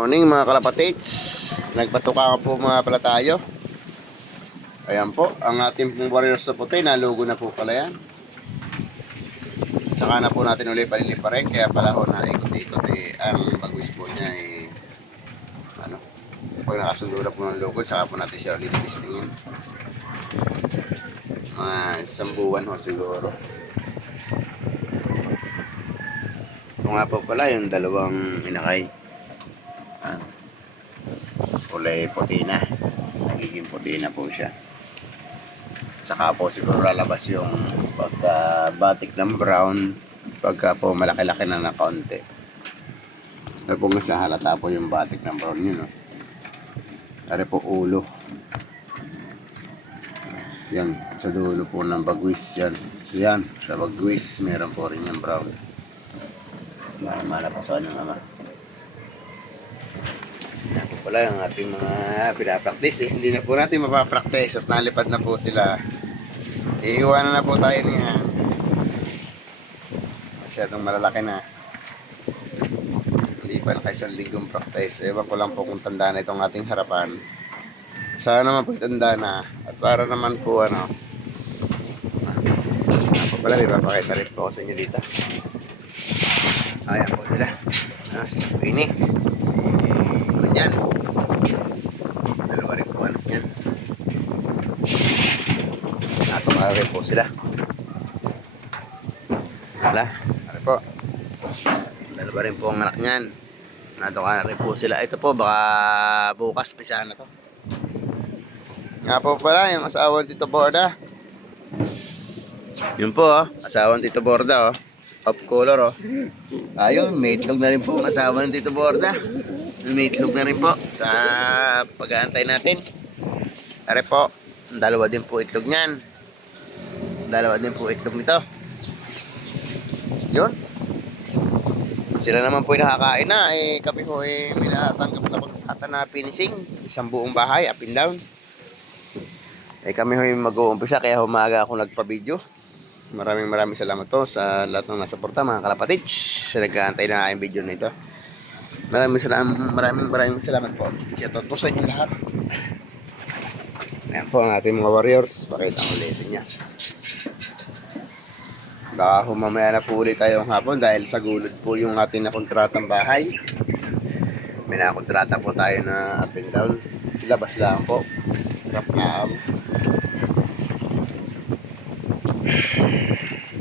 Morning mga kalapatids. Nagpatuka po mga pala tayo. Ayan po, ang ating pong warriors sa puti, nalugo na po pala yan. Saka na po natin ulit palilipa rin, kaya pala ho na ikot-ikot ang bagwis po niya pag nakasundo na po ng lugod, saka po natin siya ulit testingin. Mga isang buwan ho siguro. Ito nga po pala yung dalawang inakay. Kulay puti na, nagiging puti na po siya. Saka po siguro lalabas yung pagka batik ng brown pagka po malaki-laki na na kaunti. Pero po nga sa halata po yung batik ng brown yun, no? Tari po ulo yan, sa dulo po ng bagwis yan. So yan, sa bagwis meron po rin yung brown. Mana po sa kanyang ama. Yan po pala yung ating mga pinapraktis Hindi na po natin mapapraktis at nalipad na po sila. Iiwanan na po tayo niyan. Masyadong malalaki na. Hindi pa na kayo isang linggong practice. Ewan ko lang po kung tanda na itong ating harapan. Sana naman po tanda na. At para naman po po pala, ipapakita rin po ako sa inyo dito. Ayan po sila. Si Queenie. Si yan. Dalawa rin po anak yan. Natumara rin po sila. Wala. Ano po. Dalawa rin po ang anak niyan. Natumara rin po sila. Ito po baka bukas pisa na to. Nga po pala yung asawang Tito Borda. Yun po asawang Tito Borda Off color Ayun, may itlog na rin po ang asawa ng Tito Borda. May itlog na rin po sa pag-aantay natin. Are po, dalawa din po itlog niyan. Dalawa din po itlog nito. Yun. Sila naman po nakakain na. Kami po may natanggap na kontrata na finishing. Isang buong bahay, up and down. Kami ho mag-uumpisa kaya humaga ako nagpa-video. Maraming salamat po sa lahat ng nasuporta mga kalapatids. Sa nag-aantay na aking video na ito. Maraming salamat po. Shoutout po sa inyo lahat. Ayan po ang ating mga warriors. Pakita ko ulit sa inyo. Baka humamaya na po ulit tayo ng hapon dahil sa gulod po yung ating nakontratang bahay. May nakontrata po tayo na up and down. Labas lang po. Rap lang.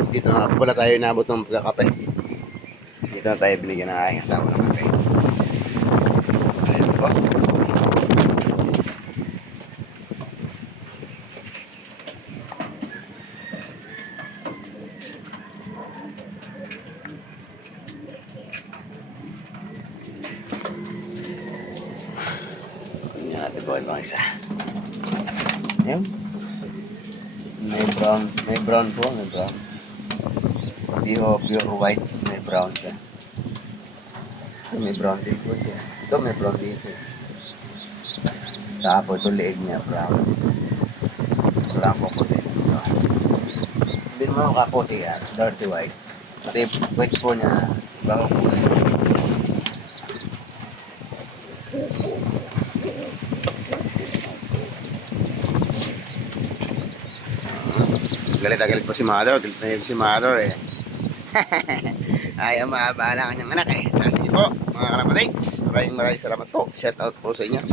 Dito na pala tayo inabot ng pagkakape. Dito na tayo binigyan ng aking asawa ng kape. Ayan po. Kunin natin po itong isa. Ayan. May brown po, may brown. Hindi ho pure white, may brown siya. May brown din po siya. Ito may brown dito. Saka po ito leeg niya, brown. Wala po puti. Hindi mo kaputi yan, dirty white. Pati white po niya, bago po siya. Galit po si Mother. Galit na yun si Mother Ayaw maabala kanyang anak Kasi po mga kalapatids. Maraming salamat po. Shout out po sa inyo.